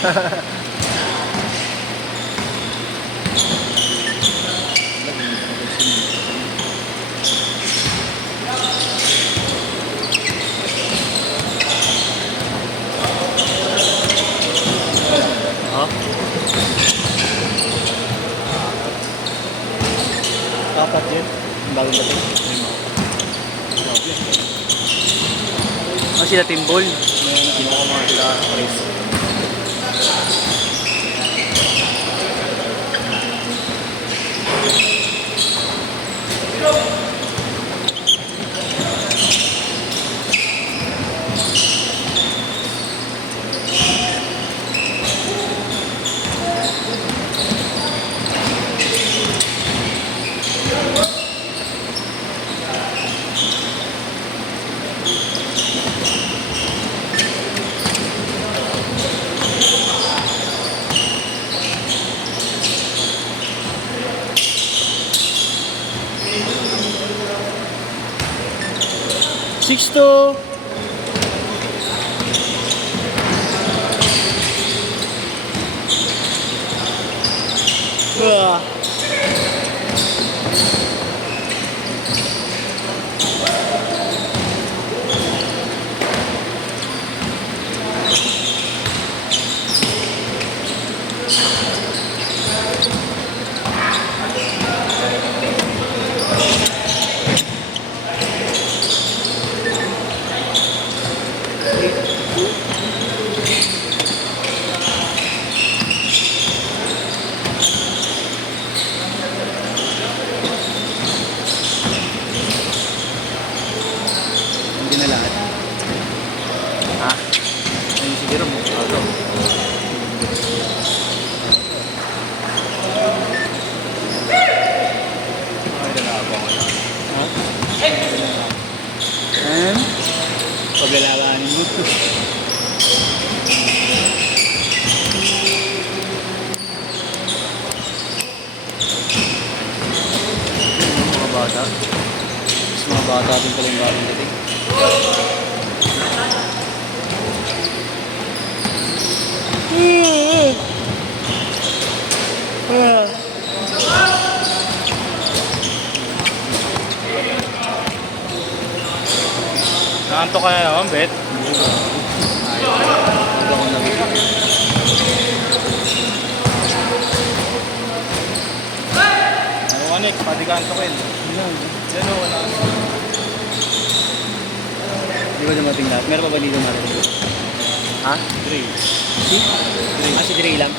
Apat yun. Ang bagong dating. Ano sila timbol? Kinuha mga sila. Six to Hindi na lahat. ha? Ayun siguro mo. Ay, nalabo ako na. And Paglalalaan mo. Mga bata. Mas mga bata din pala yung bagong dating. naantok ka na naman, Bet. Hindi ako nagising. Ano Nick, pati ka antokin. Yan o, wala. Hindi ba dumating lahat? Meron pa ba dito natin? Ha? Dre. Si? Si Dre lang.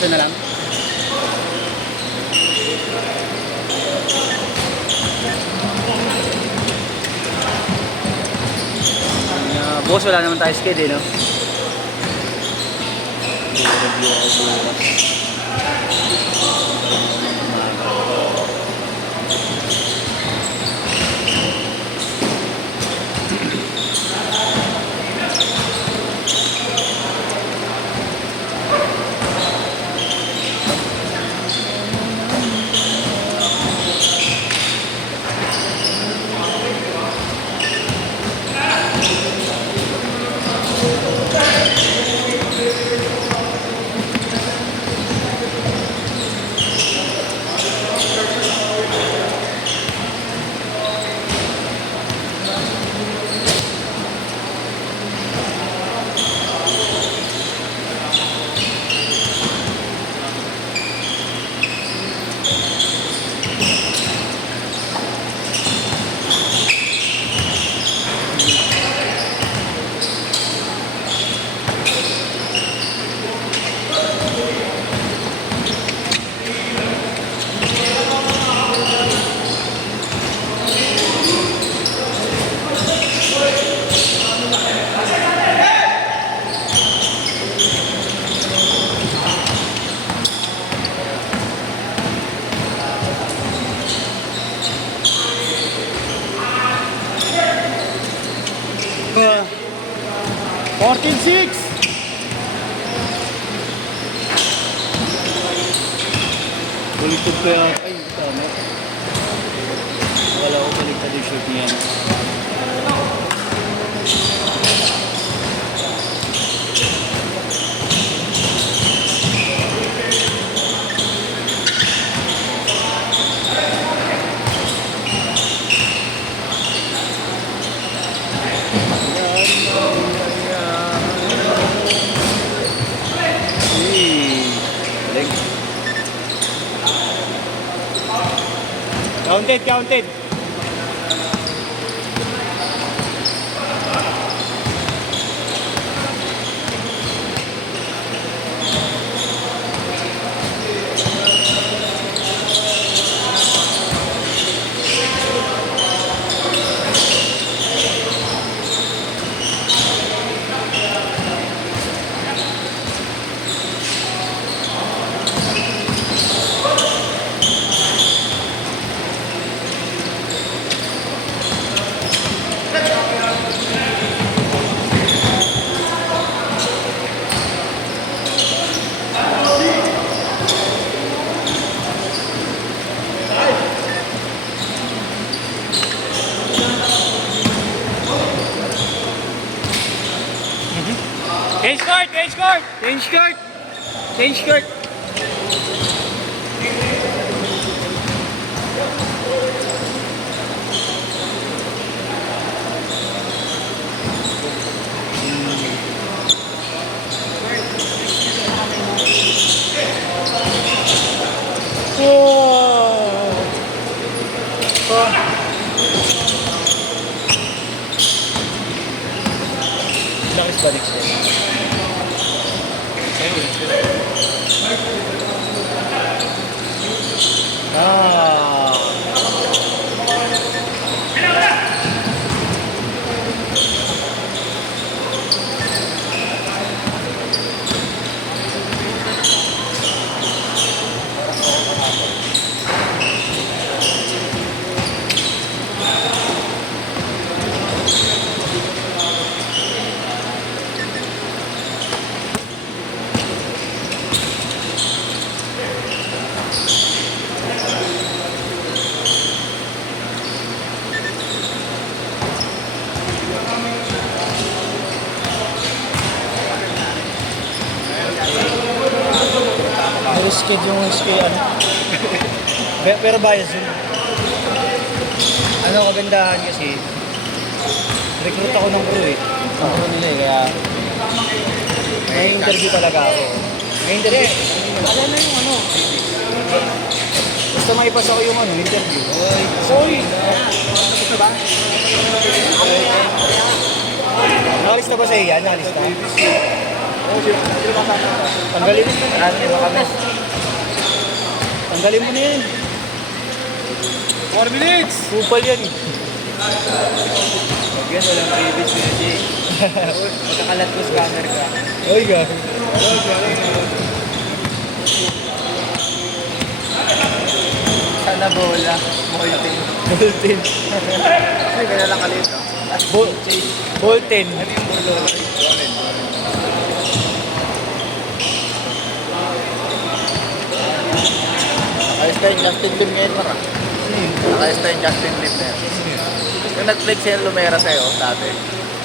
Ito na lang. Boss, wala naman tayo skid eh, no? Review ako bukas. Uh, 14-6! Baligtad ko yan. Ay, tama. Akala ko baligtad yung shoot niyan. Counted, counted. Change court! Change court! Change court! Change court! Lakas balik siya. Skid yung skid ano. Pero bias yun. Ano kagandahan kasi recruit ako ng crew eh. Ang crew nila eh, kaya may interview talaga ako. May interview. Wala na yung ano. Basta maipasa ko yung ano, interview. Oy! Ito ba? Nakalista ba sa iya? Nakalista? Tanggalin mo na. Tanggalin mo na yan. 4 minutes! Kupal yan eh. Huwag yan, walang previous na Jay. Magkakalat ko scammer ka. Oy, gag. Sana bola. Molten. Bolten. Kasi kaya lang kalito. Bolten. Ano yung bolo? Ayos tayo Justin Lim ngayon mara. Ayos tayo Justin Lim na yan. Yung nag-flex yung Lumera sa'yo dati.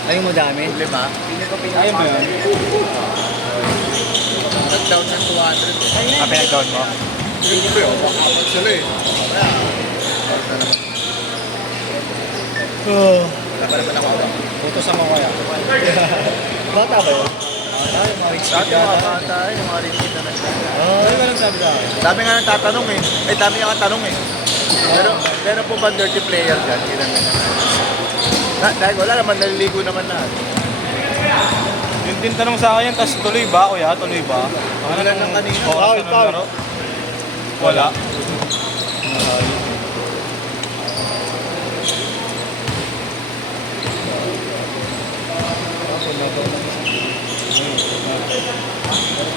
Ayun mo dami? Yung 5. Hindi ko pinag-down. Ayun mo yun? Nag-down ng 200. Pinag-down mo? Siyempre, apat sila eh. Wala pa naman ako. Putos ako kaya. Bata ba yun? Ay, mga rich kid Dati mga bata, yung mga rich kid na nagsasabi. Ay, walang sabi sa akin. Dami nga nagtatanong eh. Dami nga tanong eh. Pero, meron po ba dirty player dyan? Ilan na naman. Dahil wala naman, naliligo naman lahat. Yung din tanong sa akin, tas tuloy ba, kuya? Tuloy ba? Wala nang kanina. Foul. Wala.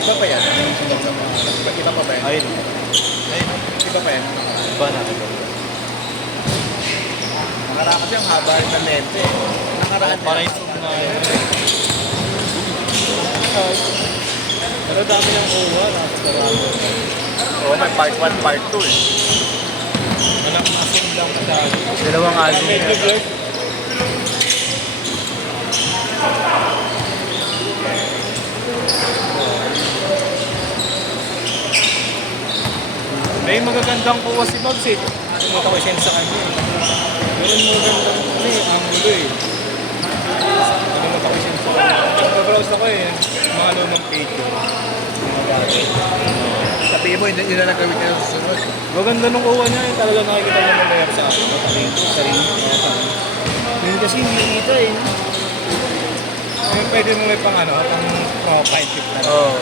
Iba pa yan? Iba pa ba yan? Ayun. Iba pa yan? Iba na. Nakaraan kasi ang haba rin ng lente eh. Nakaraan Para yan. yung na yun. Pero dami ng kuha. Oo, may part 1, part 2 eh. Anak na assume lang masyado. Dalawang album. Medyo blurred. May magagandang kuha si Bugs eh. Pumunta ko send sa kanya eh. Meron magagandang ano eh, angulo eh. Pumunta ko send sa kanya. Nag-browse ako eh. Mga lumang page ko. Sabihin mo, yun na lang gawin kayo sa susunod. Maganda nung kuha niya, yung talaga nakikita mo na layer sa sarili. Yun kasi hindi kita eh. Pwede mo may pang ano, pang profile tip na. Oo.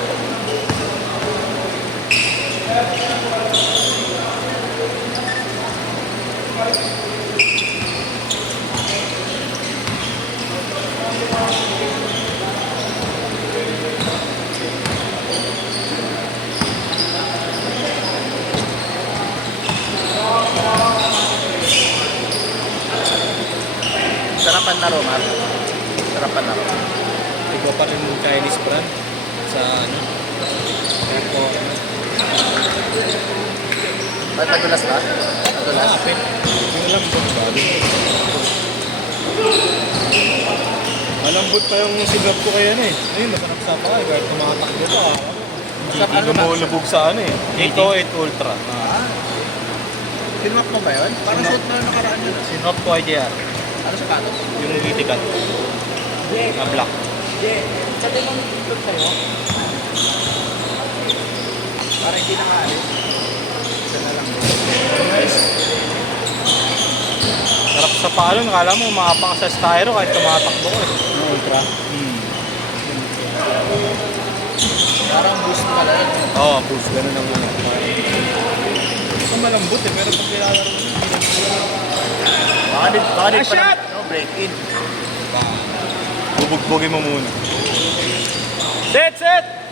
Sarapan na Romar. Sarapan na Romar. Iba pa rin yung Chinese brand sa ano. Ito. Ba't nagulas ba? Nagulas? Kapit. Yung lambot ba? Malambot pa yung sigat ko kaya na eh. Ayun, masarap sa pa eh. Kahit tumatakbo pa. Hindi lumulubog sa ano eh. Ito 8 Ultra. Tinwak mo ba yun? Parang suot na nakaraan yun. Sinop ko IDR. Ano sa pato? Yung Vitical. Na black. Sabi mo nag-vlog sa'yo? Para hindi nakaalis. Isa na lang. Nice. Sarap sa palo. Nakala mo makapa ka sa styro kahit tumatakbo ko eh. Yung ultra. Parang boost pala yun. Oo, boost. Ganun ang mga. Ito malambot eh, pero pag nilalaro mo, Baka din Ah, shot! no, break in. Bubugbugin mo muna. That's it!